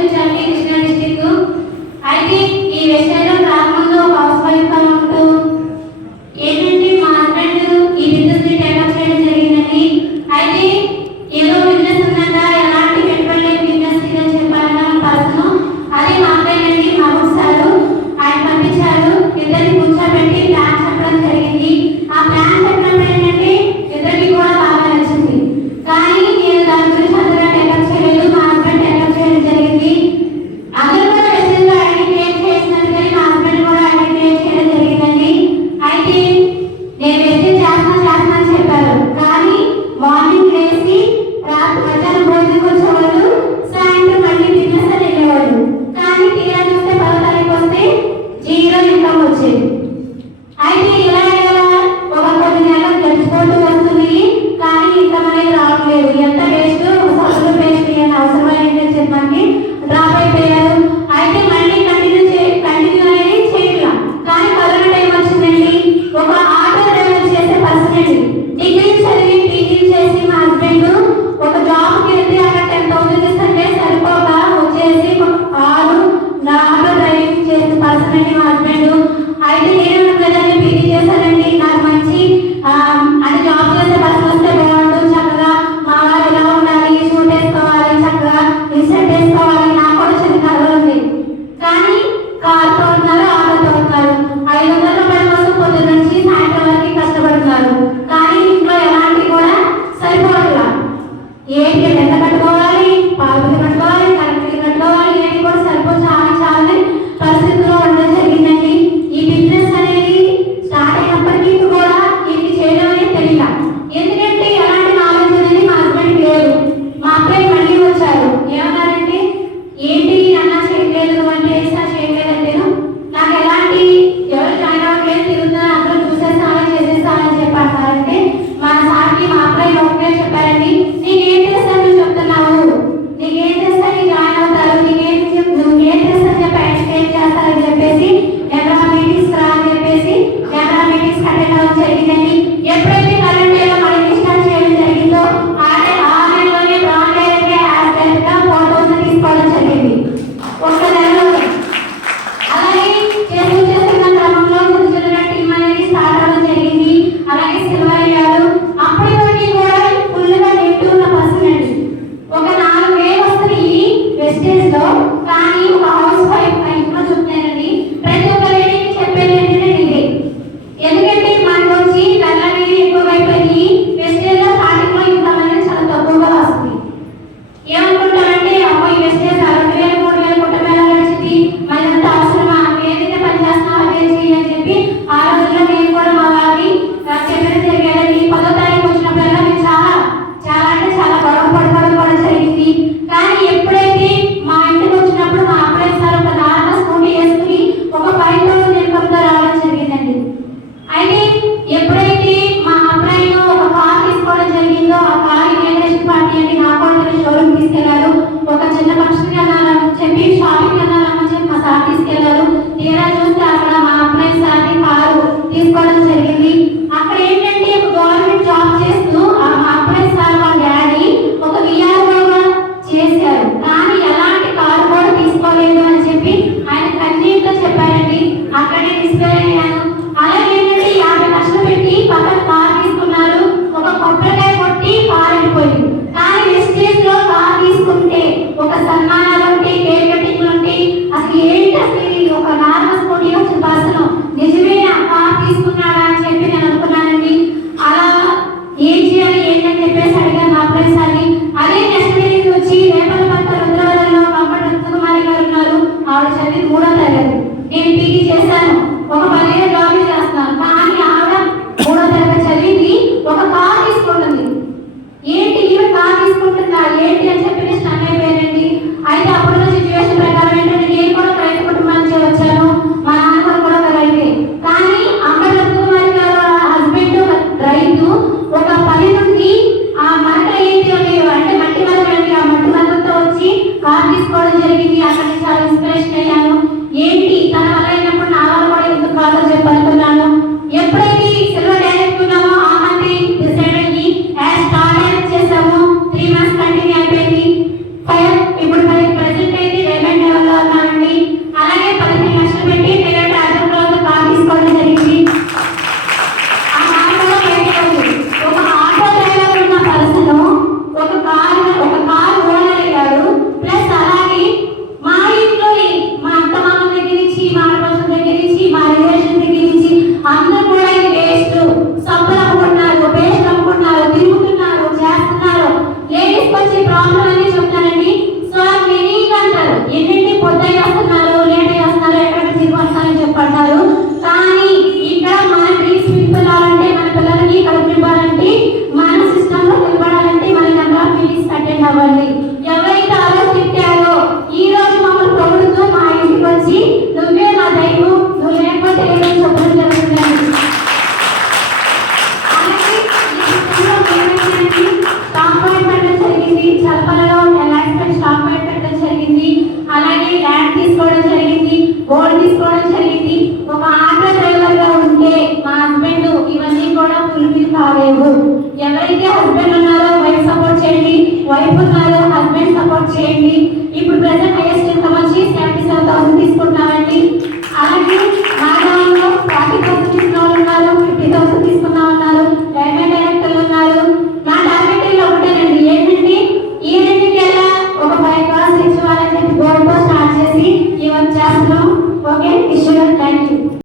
వచ్చాను, కృష్ణా డిస్టిక్. అయితే ఈ విషయంలో రాకముందు ఒక హౌస్ వైఫ్ గా ఉంటూ ఏంటంటే మా హస్బెండ్ ఈ బిజినెస్ ని టేకప్ చేయడం జరిగిందండి. అయితే ఏదో బిజినెస్ ఉందంట, ఎలాంటి పెట్టుబడి లేని బిజినెస్ అని చెప్పాలన్న పర్సన్ అదే మా అబ్బాయినండి, మా సారు ఆయన పంపించారు. ఇద్దరిని కూర్చోబెట్టి ప్లాన్ చెప్పడం జరిగింది. ఆ ప్లాన్ చెప్పడం ఏంటంటే ఇద్దరికి కూడా బాగా నచ్చింది. కానీ నేను దాని గురించి అంతగా టేకప్ చేయలేదు, మా హస్బెండ్ టేకప్ చేయడం జరిగింది. అందరూ కూడా మెసేజ్ ఐడి క్రియేట్ చేసినట్టు కానీ మా హస్బెండ్ కూడా ఐడి క్రియేట్ చేయడం జరిగిందండి. అయితే నేను మెసేజ్ చేస్తానని చెప్పారు. కానీ మార్నింగ్ లేచి మధ్యాహ్నం భోజనం వచ్చేవాళ్ళు, సాయంత్రం మళ్ళీ బిజినెస్ అని వెళ్ళేవాళ్ళు. కానీ తీరా చూస్తే 10వ తారీఖు వస్తే 0 ఇన్కమ్ వచ్చేది. అయితే ఇలా ఒక కొన్ని నెలలు గడిచిపోతూ వస్తుంది, కానీ ఇన్కమ్ అనేది రావట్లేదు. ఎంత వేస్ట్, సభలు వేస్ట్ అని అవసరమైందని చెప్పండి డ్రాప్ అయిపోయారు. అయితే మళ్ళీ కంటిన్యూ అనేది చేయట్లా. కానీ కరోనా టైం వచ్చిందండి. ఒక ఆటో డ్రైవర్ చేసే పర్సన్ అండి, డిగ్రీ చదివి పీజీ చేసి మా హస్బెండ్ ఒక జాబ్కి వెళ్తే అక్కడ 10,000 ఇస్తుంటే సరిపోక వచ్చేసి ఆటో డ్రైవింగ్ చేసే పర్సన్ అండి మా హస్బెండ్. అయితే నేను ప్రజల్ని పీజీ చేశానండి. నాకు మంచి అది జాబ్ చేసే పర్సన్ వస్తే బాగుంటుంది, చక్కగా మా వారు ఎలా ఉండాలి, షూట్ వేసుకోవాలి, చక్కగా ఇన్సెట్ వేసుకోవాలి, నాకు కూడా చిన్న కలర్ ఉంది. కానీ కార్తో ఉన్నారు, ఆటోతో ఉన్నారు. 500 రూపాయల కోసం పొద్దున్న నుంచి సాయంత్రం వరకు కష్టపడుతున్నారు. కానీ ఇంట్లో ఎలాంటి కూడా సరిపోవట్లా. ఏంటి ఎంత కట్టుకోవాలి, పాలు కట్టుకోవాలి, కరెంట్ కట్టుకోవాలి, ఏంటి కూడా చాలా పరిస్థితుల్లో ఉండడం జరిగిందండి. ఈ బిజినెస్ అనేది స్టార్ట్ అయినప్పటికీ కూడా ఇది చేయడం అనేది తెలియదు. ఎందుకంటే ఎలాంటి నాలెడ్జ్ అనేది మా హస్బెండ్ లేదు. మా అబ్బాయి మళ్ళీ వచ్చారు, ఏమన్నారంటే ఏంటి అన్న చేయలేదు అంటే చేయలేదంటే నాకు ఎలాంటి ఎవరు జాయిన్ అవ్వట్లేదు, తిరుగుతున్నారు, అందరూ చూసేస్తామని చేసేస్తామని చెప్పి అంటారంటే మా సార్కి మా అబ్బాయి ఒకటే చెప్పారండి, నీకేం చేస్తాను నువ్వు చెప్తున్నావు, నీకేం చేస్తాను జాయిన్ అవుతారు, నువ్వేం చేస్తాను చెప్పి ఎక్స్ప్లెయిన్ చేస్తారని చెప్పేసి ఎక్కడ మీటింగ్స్ రా అని చెప్పేసి ఎక్కడ మీటింగ్స్ అటెండ్ అవ్వడం జరిగిందండి. ఎప్పుడైతే కరెంట్ మనం ఇన్స్టాల్ చేయడం జరిగిందో ఆన్లైన్లోనే ఆన్లైన్ గా 4,000 తీసుకోవడం జరిగింది ఒక్క నెలలోనే. అలాగే చేస్తున్న క్రమంలో చిన్న టీం అనేది స్టార్ట్ అవ్వడం జరిగింది. అలాగే సిల్వర్ అయ్యారు. అప్పటి వరకు కూడా ఫుల్గా నెట్ ఉన్న పర్సన్ అండి. ఒక 4,000 వస్తున్నాయి వెస్టేజ్ లో. కానీ ఒక హౌస్ వైఫ్ ఇంట్లో చూపుతానండి, ప్రతి ఒక్క లేడీకి చెప్పేది ఏంటంటే ఇదే. ఎందుకంటే మనకు వచ్చి నల్లని ఎక్కువ అయిపోయి వెస్టేజ్ లో స్టార్టింగ్ లో ఇన్కమ్ అనేది చాలా తక్కువగా వస్తుంది. ఏమనుకుంటారంటే అమ్మో ఈ వెస్టేజ్ 2,000 3,000 కుటుంబాలు వచ్చింది, మనంతా అవసరమా, ఏదైతే పని చేస్తున్నామో అదే చేయి అని చెప్పి ఆ రోజుల్లో నేను కూడా మా వారిని చెప్పడం జరిగేదండి. 10వ తారీఖు వచ్చినప్పుడల్లా మేము చాలా అంటే చాలా గొడవ పడుకోవడం కూడా జరిగింది. కానీ ఎప్పుడైతే మా ఇంటికి వచ్చినప్పుడు మా అబ్బాయి సార్ గోల్డ్ తీసుకోవడం జరిగింది. ఒక ఆటో డ్రైవర్ గా ఉంటే మా హస్బెండ్ ఇవన్నీ కూడా ఫుల్ఫిల్ కాలేవు. ఎవరైతే హస్బెండ్ ఉన్నారో వైఫ్ సపోర్ట్ చేయండి, వైఫ్ ఉన్నారో హస్బెండ్ సపోర్ట్ చేయండి. ఇప్పుడు ప్రజెంట్